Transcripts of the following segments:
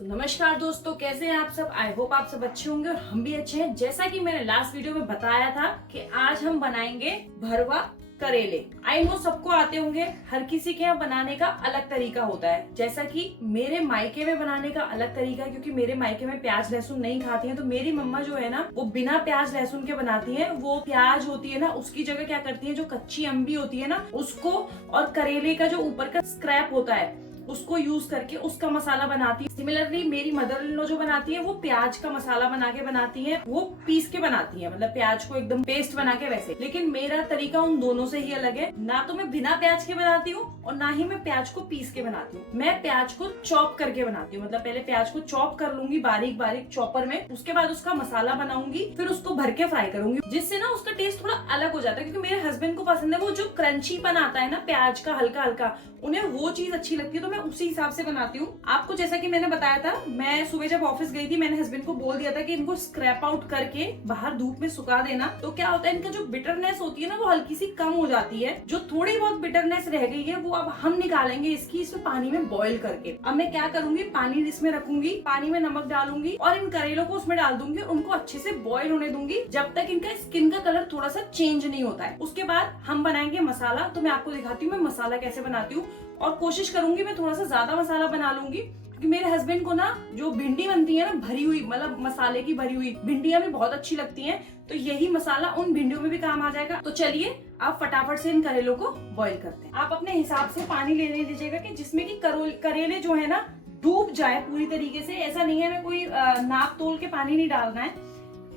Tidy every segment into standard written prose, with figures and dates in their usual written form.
नमस्कार दोस्तों, कैसे हैं आप सब। आई होप आप सब अच्छे होंगे और हम भी अच्छे हैं। जैसा कि मैंने लास्ट वीडियो में बताया था कि आज हम बनाएंगे भरवा करेले। आई नो सबको आते होंगे, हर किसी के यहाँ बनाने का अलग तरीका होता है। जैसा कि मेरे मायके में बनाने का अलग तरीका है, क्योंकि मेरे मायके में प्याज लहसुन नहीं खाती हैं, तो मेरी मम्मा जो है ना वो बिना प्याज लहसुन के बनाती हैं। वो प्याज होती है ना, उसकी जगह क्या करती है, जो कच्ची अम्बी होती है ना उसको, और करेले का जो ऊपर का स्क्रैप होता है उसको यूज करके उसका मसाला बनाती है। सिमिलरली मेरी मदर इन लॉ जो बनाती है वो प्याज का मसाला बना के बनाती है, वो पीस के बनाती है, मतलब प्याज को एकदम पेस्ट बना के वैसे। लेकिन मेरा तरीका उन दोनों से ही अलग है। ना तो मैं बिना प्याज के बनाती हूँ और ना ही मैं प्याज को पीस के बनाती हूँ। मैं प्याज को चॉप करके बनाती हूँ, मतलब पहले प्याज को चॉप कर लूंगी बारीक बारीक चॉपर में, उसके बाद उसका मसाला बनाऊंगी, फिर उसको भर के फ्राई करूंगी, जिससे ना उसका टेस्ट थोड़ा अलग हो जाता है। क्योंकि मेरे हस्बैंड को पसंद है वो जो क्रंचीपन आता है ना प्याज का, हल्का हल्का, उन्हें वो चीज अच्छी लगती है, तो मैं उसी हिसाब से बनाती हूँ। आपको जैसा कि मैंने बताया था, मैं सुबह जब ऑफिस गई थी मैंने हस्बैंड को बोल दिया था कि इनको स्क्रैप आउट करके बाहर धूप में सुखा देना। तो क्या होता है, इनका जो बिटरनेस होती है ना वो हल्की सी कम हो जाती है। जो थोड़ी बहुत बिटरनेस रह गई है वो अब हम निकालेंगे इसकी, इसमें पानी में बॉईल करके। अब मैं क्या करूंगी, पानी इसमें रखूंगी, पानी में नमक डालूंगी और इन करेलों को उसमें डाल दूंगी, उनको अच्छे से बॉईल होने दूंगी जब तक इनका स्किन का कलर थोड़ा सा चेंज नहीं होता है। उसके बाद हम बनाएंगे मसाला। तो मैं आपको दिखाती हूँ मैं मसाला कैसे बनाती हूँ, और कोशिश करूंगी मैं थोड़ा सा ज्यादा मसाला बना लूंगी, क्योंकि मेरे हस्बैंड को ना जो भिंडी बनती है ना भरी हुई, मतलब मसाले की भरी हुई भिंडियां भी बहुत अच्छी लगती हैं, तो यही मसाला उन भिंडियों में भी काम आ जाएगा। तो चलिए आप फटाफट से इन करेलों को बॉईल करते हैं। आप अपने हिसाब से पानी ले लीजिएगा कि जिसमें कि करेले जो है ना डूब जाए पूरी तरीके से। ऐसा नहीं है मैं कोई नाप तोल के पानी नहीं डालना है।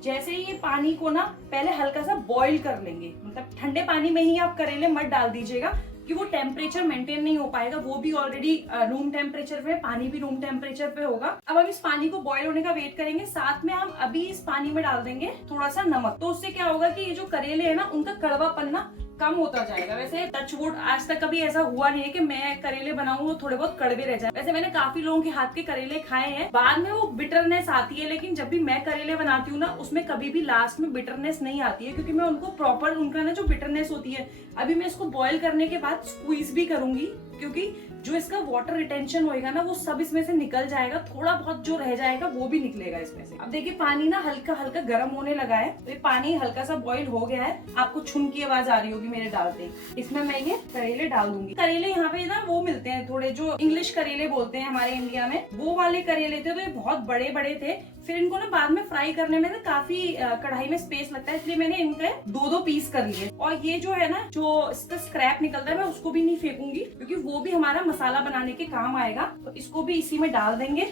जैसे ही ये पानी को ना पहले हल्का सा बॉईल कर लेंगे, मतलब ठंडे पानी में ही आप करेले मत डाल दीजिएगा कि वो टेम्परेचर मेंटेन नहीं हो पाएगा। वो भी ऑलरेडी रूम टेम्परेचर पे, पानी भी रूम टेम्परेचर पे होगा। अब हम इस पानी को बॉईल होने का वेट करेंगे। साथ में हम अभी इस पानी में डाल देंगे थोड़ा सा नमक। तो उससे क्या होगा कि ये जो करेले है ना उनका कड़वापन ना कम होता जाएगा। वैसे टचवुड आज तक कभी ऐसा हुआ नहीं है कि मैं करेले बनाऊं वो थोड़े बहुत कड़वे रह जाए। वैसे मैंने काफी लोगों के हाथ के करेले खाए हैं, बाद में वो बिटरनेस आती है, लेकिन जब भी मैं करेले बनाती हूँ ना उसमें कभी भी लास्ट में बिटरनेस नहीं आती है, क्योंकि मैं उनको प्रॉपर, उनका ना जो बिटरनेस होती है, अभी मैं इसको बॉईल करने के बाद स्क्वीज भी करूंगी, क्योंकि जो इसका वाटर रिटेंशन होएगा ना वो सब इसमें से निकल जाएगा। थोड़ा बहुत जो रह जाएगा वो भी निकलेगा इसमें से। अब देखिए पानी ना हल्का हल्का गर्म होने लगा है, तो ये पानी हल्का सा बॉईल हो गया है। आपको छुन की आवाज आ रही होगी मेरे डालते ही। इसमें मैं ये करेले डाल दूंगी। करेले यहाँ पे ना वो मिलते हैं थोड़े, जो इंग्लिश करेले बोलते हैं हमारे इंडिया में, वो वाले करेले थे। तो ये बहुत बड़े बड़े थे, फिर इनको ना बाद में फ्राई करने में ना काफी कढ़ाई में स्पेस लगता है, इसलिए मैंने इनके दो पीस कर लिए। और ये जो है ना जो इसका स्क्रैप निकलता है मैं उसको भी नहीं फेंकूंगी, क्योंकि वो भी हमारा मसाला बनाने के काम आएगा। तो इसको भी इसी में डाल देंगे।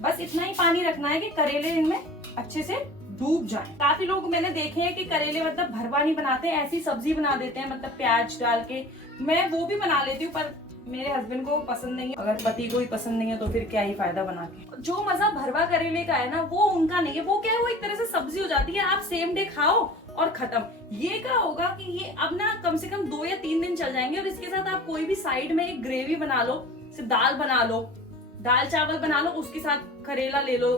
बस इतना ही पानी रखना है कि करेले इनमें अच्छे से डूब जाए। काफी लोग मैंने देखे हैं कि करेले मतलब भरवा नहीं बनाते, ऐसी सब्जी बना देते हैं, मतलब प्याज डाल के। मैं वो भी बना लेती हूँ, पर मेरे हस्बैंड को पसंद नहीं है। अगर पति को ही पसंद नहीं है तो फिर क्या ही फायदा बना के। जो मजा भरवा करेले का है ना वो उनका नहीं है। वो क्या है, वो एक तरह से सब्जी हो जाती है, आप सेम डे खाओ और खत्म। ये क्या होगा कि ये अब ना कम से कम 2 या 3 दिन चल जाएंगे, और इसके साथ आप कोई भी साइड में एक ग्रेवी बना लो, सिर्फ दाल बना लो, दाल चावल बना लो, उसके साथ करेला ले लो,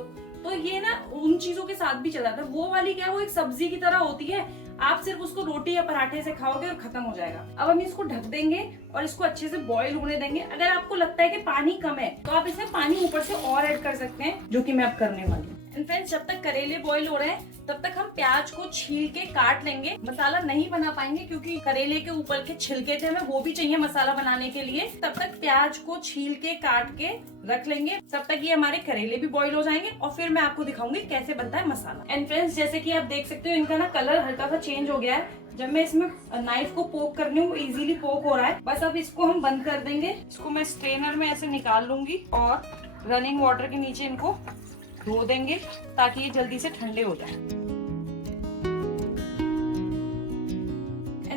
तो ये ना उन चीजों के साथ भी चल जाता है। वो वाली क्या है, वो एक सब्जी की तरह होती है, आप सिर्फ उसको रोटी या पराठे से खाओगे और खत्म हो जाएगा। अब हम इसको ढक देंगे और इसको अच्छे से बॉईल होने देंगे। अगर आपको लगता है कि पानी कम है तो आप इसमें पानी ऊपर से और ऐड कर सकते हैं, जो कि मैं अब करने वाली हूँ। एंड फ्रेंड्स, जब तक करेले बॉईल हो रहे हैं तब तक हम प्याज को छील के काट लेंगे। मसाला नहीं बना पाएंगे क्योंकि करेले के ऊपर के छिलके थे, हमें वो भी चाहिए मसाला बनाने के लिए। तब तक प्याज को छील के काट के रख लेंगे, तब तक ये हमारे करेले भी बॉईल हो जाएंगे, और फिर मैं आपको दिखाऊंगी कैसे बनता है मसाला। एंड फ्रेंड्स, जैसे कि आप देख सकते हो इनका ना कलर हल्का सा चेंज हो गया है। जब मैं इसमें नाइफ को पोक कर रही हूँ इजीली पोक हो रहा है। बस अब इसको हम बंद कर देंगे। इसको मैं स्ट्रेनर में ऐसे निकाल लूंगी और रनिंग वाटर के नीचे इनको धो देंगे, ताकि ये जल्दी से ठंडे हो जाए।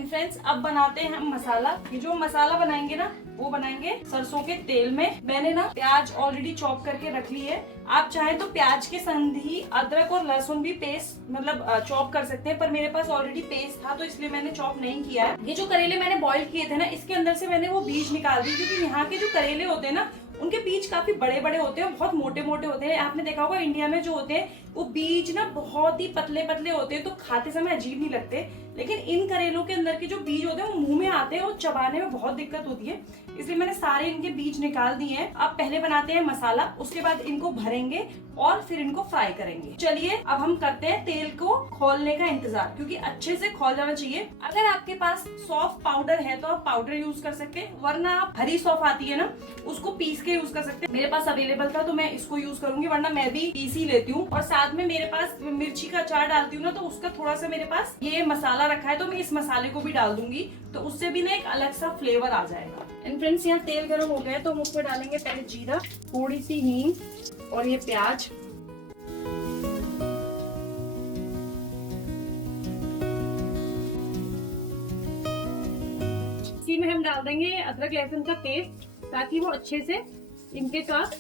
फ्रेंड्स, अब बनाते हैं हम मसाला। ये जो मसाला बनाएंगे ना वो बनाएंगे सरसों के तेल में। मैंने ना प्याज ऑलरेडी चॉप करके रख ली है। आप चाहे तो प्याज के संग ही अदरक और लहसुन भी पेस्ट मतलब चॉप कर सकते हैं, पर मेरे पास ऑलरेडी पेस्ट था तो इसलिए मैंने चॉप नहीं किया है। ये जो करेले मैंने बॉईल किए थे ना, इसके अंदर से मैंने वो बीज निकाल दी, क्योंकि यहाँ के जो करेले होते हैं ना उनके बीज काफी बड़े बड़े होते हैं, बहुत मोटे मोटे होते हैं। आपने देखा होगा इंडिया में जो होते हैं वो बीज ना बहुत ही पतले पतले होते हैं, तो खाते समय अजीब नहीं लगते। लेकिन इन करेलों के अंदर के जो बीज होते हैं वो मुंह में आते हैं और चबाने में बहुत दिक्कत होती है, इसलिए मैंने सारे इनके बीज निकाल दिए हैं। अब पहले बनाते हैं मसाला, उसके बाद इनको भरेंगे और फिर इनको फ्राई करेंगे। चलिए अब हम करते हैं तेल को खौलने का इंतजार, क्योंकि अच्छे से खौल जाना चाहिए। अगर आपके पास सौंफ पाउडर है तो आप पाउडर यूज कर सकते हैं, वरना आप हरी सौंफ आती है ना, उसको पीस के यूज कर सकते हैं। मेरे पास अवेलेबल था तो मैं इसको यूज करूंगी, वरना मैं भी पीस ही लेती हूँ। और साथ में मेरे पास मिर्ची का अचार डालती हूँ ना, तो उसका थोड़ा सा मेरे पास ये मसाला रखा है, तो मैं इस मसाले को भी डाल दूंगी, तो उससे भी ना एक अलग सा फ्लेवर आ जाएगा। एंड फ्रेंड्स, यहाँ तेल गर्म हो गया तो हम उसमें डालेंगे पहले जीरा, थोड़ी सी हींग और ये प्याज। इसी में हम डाल देंगे अदरक लहसुन का पेस्ट, ताकि वो अच्छे से इनके साथ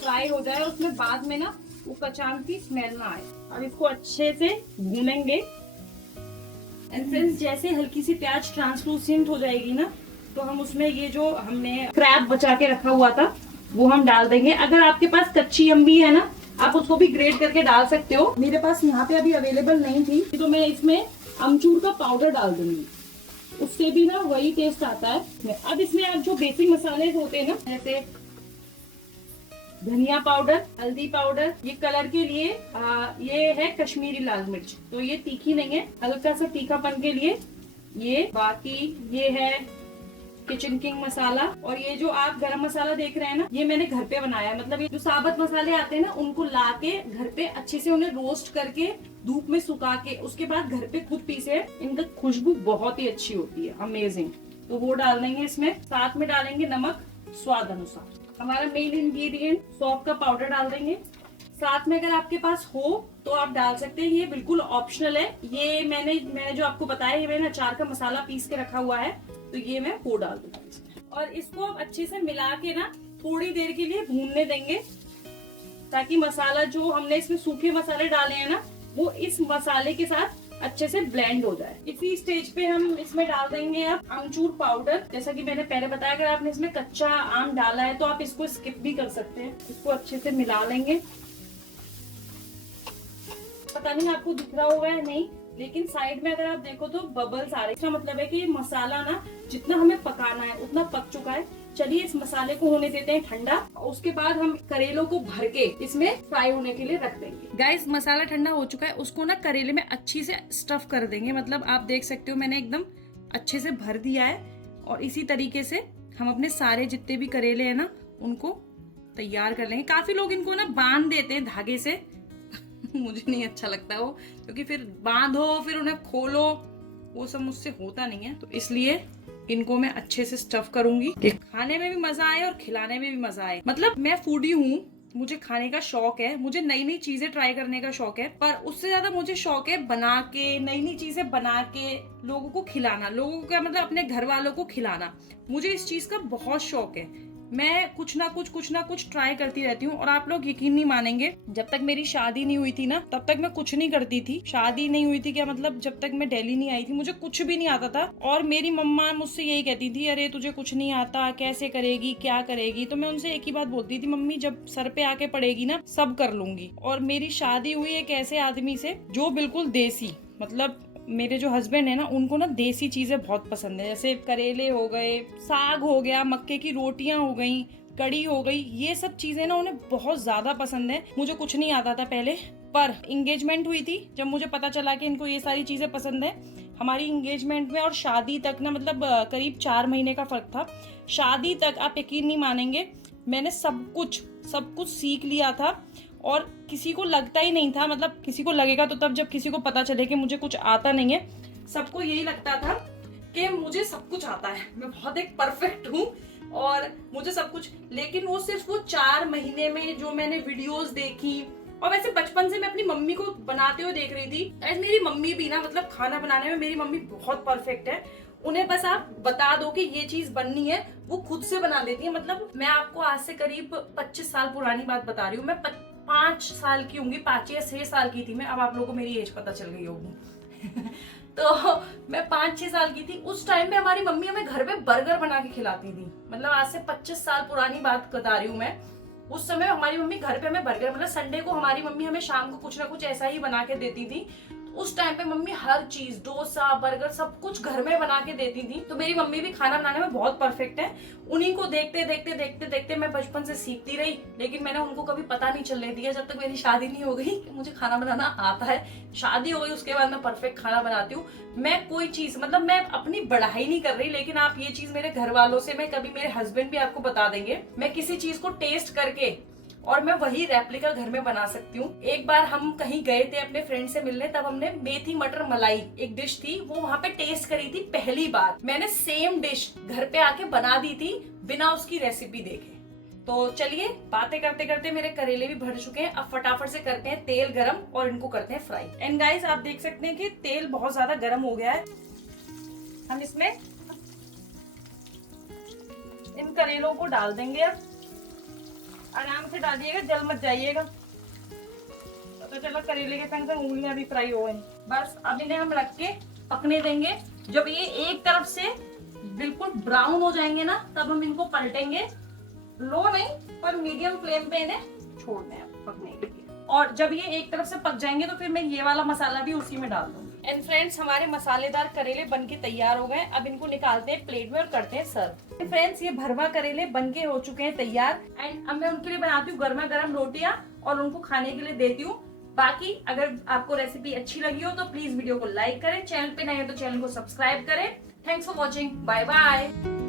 फ्राई हो जाए, उसमें बाद में ना वो कचान की स्मेल ना आए। और इसको अच्छे से भूनेंगे। एंड फ्रेंड्स, जैसे हल्की सी प्याज ट्रांसलूसेंट हो जाएगी ना, तो हम उसमें ये जो हमने क्रैब बचा के रखा हुआ था वो हम डाल देंगे। अगर आपके पास कच्ची अम्बी है ना, आप उसको भी ग्रेट करके डाल सकते हो। मेरे पास यहाँ पे अभी अवेलेबल नहीं थी, तो मैं इसमें अमचूर का पाउडर डाल दूंगी, उससे भी ना वही टेस्ट आता है। अब इसमें आप जो बेसिक मसाले होते हैं ना, जैसे धनिया पाउडर, हल्दी पाउडर, ये कलर के लिए ये है कश्मीरी लाल मिर्च, तो ये तीखी नहीं है, हल्का सा तीखापन के लिए ये। बाकी ये है किचन किंग मसाला, और ये जो आप गरम मसाला देख रहे हैं ना, ये मैंने घर पे बनाया है। मतलब ये जो साबुत मसाले आते हैं ना, उनको ला के घर पे अच्छे से उन्हें रोस्ट करके धूप में सुखा के उसके बाद घर पे खुद पीसे। इनका खुशबू बहुत ही अच्छी होती है, अमेजिंग। तो वो डाल देंगे इसमें। साथ में डालेंगे नमक स्वाद अनुसार। हमारा मेन इंग्रेडिएंट सौंफ का पाउडर डाल देंगे। साथ में अगर आपके पास हो तो आप डाल सकते हैं, ये बिल्कुल ऑप्शनल है। ये मैंने जो आपको बताया, ये मैंने अचार का मसाला पीस के रखा हुआ है, तो ये मैं वो डाल दूंगी इसमें। और इसको अब अच्छे से मिला के ना थोड़ी देर के लिए भूनने देंगे, ताकि मसाला जो हमने इसमें सूखे मसाले डाले हैं ना, वो इस मसाले के साथ अच्छे से ब्लेंड हो जाए। इसी स्टेज पे हम इसमें डाल देंगे अब अमचूर पाउडर। जैसा कि मैंने पहले बताया, अगर आपने इसमें कच्चा आम डाला है तो आप इसको स्किप भी कर सकते हैं। इसको अच्छे से मिला लेंगे। पता नहीं आपको दिख रहा होगा या नहीं, लेकिन साइड में अगर आप देखो तो बबल्स आ रहे हैं। इसका मतलब है कि ये मसाला ना जितना हमें पकाना है उतना पक चुका है। चलिए इस मसाले को होने देते हैं ठंडा, उसके बाद हम करेलों को भर के इसमें फ्राई होने के लिए रख देंगे। गाइस, मसाला ठंडा हो चुका है, उसको ना करेले में अच्छी से स्टफ कर देंगे। मतलब आप देख सकते हो मैंने एकदम अच्छे से भर दिया है। और इसी तरीके से हम अपने सारे जितने भी करेले हैं ना, उनको तैयार कर लेंगे। काफी लोग इनको ना बांध देते हैं धागे से मुझे नहीं अच्छा लगता वो, क्योंकि फिर बांधो फिर उन्हें खोलो, वो सब मुझसे होता नहीं है। तो इसलिए इनको मैं अच्छे से स्टफ करूंगी कि खाने में भी मजा आए और खिलाने में भी मजा आए। मतलब मैं फूडी हूँ, मुझे खाने का शौक है, मुझे नई नई चीजें ट्राई करने का शौक है, पर उससे ज्यादा मुझे शौक है बना के, नई नई चीजें बना के लोगों को खिलाना। लोगों को क्या मतलब, अपने घर वालों को खिलाना। मुझे इस चीज का बहुत शौक है। मैं कुछ ना कुछ ट्राई करती रहती हूँ। और आप लोग यकीन नहीं मानेंगे, जब तक मेरी शादी नहीं हुई थी ना, तब तक मैं कुछ नहीं करती थी। शादी नहीं हुई थी क्या मतलब, जब तक मैं दिल्ली नहीं आई थी, मुझे कुछ भी नहीं आता था। और मेरी मम्मा मुझसे यही कहती थी, अरे तुझे कुछ नहीं आता, कैसे करेगी, क्या करेगी। तो मैं उनसे एक ही बात बोलती थी, मम्मी जब सर पे आके पड़ेगी ना, सब कर लूंगी। और मेरी शादी हुई एक ऐसे आदमी से जो बिल्कुल देसी, मतलब मेरे जो हस्बैंड है ना, उनको ना देसी चीजें बहुत पसंद है। जैसे करेले हो गए, साग हो गया, मक्के की रोटियां हो गई, कड़ी हो गई, ये सब चीजें ना उन्हें बहुत ज्यादा पसंद है। मुझे कुछ नहीं आता था पहले, पर इंगेजमेंट हुई थी जब मुझे पता चला कि इनको ये सारी चीजें पसंद है। हमारी इंगेजमेंट में और शादी तक ना, मतलब करीब 4 महीने का फर्क था। शादी तक आप यकीन नहीं मानेंगे, मैंने सब कुछ सीख लिया था। और किसी को लगता ही नहीं था, मतलब किसी को लगेगा तो तब जब किसी को पता चले कि मुझे कुछ आता नहीं है। सबको यही लगता था कि मुझे सब कुछ आता है, मैं बहुत एक परफेक्ट हूँ और मुझे सब कुछ। लेकिन वो सिर्फ वो 4 महीने में जो मैंने वीडियोस देखी, और वैसे बचपन से मैं अपनी मम्मी को बनाते हुए देख रही थी। ऐसे मेरी मम्मी भी ना, मतलब खाना बनाने में मेरी मम्मी बहुत परफेक्ट है। उन्हें बस आप बता दो कि ये चीज बननी है, वो खुद से बना देती है। मतलब मैं आपको आज से करीब 25 साल पुरानी बात बता रही हूँ। मैं 5 साल की होंगी, 5 या 6 साल की थी मैं। अब आप लोगों को मेरी एज पता चल गई होगी तो मैं 5-6 साल की थी। उस टाइम पे हमारी मम्मी हमें घर पे बर्गर बना के खिलाती थी। मतलब आज से 25 साल पुरानी बात बता रही हूँ मैं। उस समय हमारी मम्मी घर पे हमें बर्गर, मतलब संडे को हमारी मम्मी हमें शाम को कुछ ना कुछ ऐसा ही बना के देती थी। उस टाइम पे मम्मी हर चीज, डोसा, बर्गर, सब कुछ घर में बना के देती थी। तो मेरी मम्मी भी खाना बनाने में बहुत परफेक्ट है। उन्हीं को देखते देखते देखते देखते मैं बचपन से सीखती रही, लेकिन मैंने उनको कभी पता नहीं चलने दिया जब तक मेरी शादी नहीं हो गई कि मुझे खाना बनाना आता है। शादी हो गई उसके बाद मैं परफेक्ट खाना बनाती हूँ। मैं कोई चीज, मतलब मैं अपनी बढ़ाई नहीं कर रही, लेकिन आप ये चीज मेरे घर वालों से, मैं कभी, मेरे हस्बैंड भी आपको बता देंगे, मैं किसी चीज को टेस्ट करके और मैं वही रेप्लिका घर में बना सकती हूँ। एक बार हम कहीं गए थे अपने फ्रेंड से मिलने, तब हमने मेथी मटर मलाई एक डिश थी, वो वहां पे टेस्ट करी थी पहली बार। मैंने सेम डिश घर पे आके बना दी थी बिना उसकी रेसिपी देखे। तो चलिए, बातें करते करते मेरे करेले भी भर चुके हैं। अब फटाफट से करते हैं तेल गरम और इनको करते हैं फ्राई। एंड गाइस, आप देख सकते हैं कि तेल बहुत ज्यादा गर्म हो गया है। हम इसमें इन करेलों को डाल देंगे। अब आराम से डालिएगा, जल मत जाइएगा। तो चलो, करेले के संग संग उंगलियां भी फ्राई हो गई। बस अब इन्हें हम रख के पकने देंगे। जब ये एक तरफ से बिल्कुल ब्राउन हो जाएंगे ना, तब हम इनको पलटेंगे। लो नहीं, पर मीडियम फ्लेम पे इन्हें छोड़ना है पकने के लिए। और जब ये एक तरफ से पक जाएंगे तो फिर मैं ये वाला मसाला भी उसी में डाल दूंगी। एंड फ्रेंड्स, हमारे मसालेदार करेले बनके तैयार हो गए। अब इनको निकालते हैं प्लेट में और करते हैं सर्व। फ्रेंड्स, ये भरवा करेले बनके हो चुके हैं तैयार। एंड अब मैं उनके लिए बनाती हूँ गर्मा गर्म रोटियां और उनको खाने के लिए देती हूँ। बाकी अगर आपको रेसिपी अच्छी लगी हो तो प्लीज वीडियो को लाइक करें, चैनल पे नए हो तो चैनल को सब्सक्राइब करें। Thanks for watching, bye bye.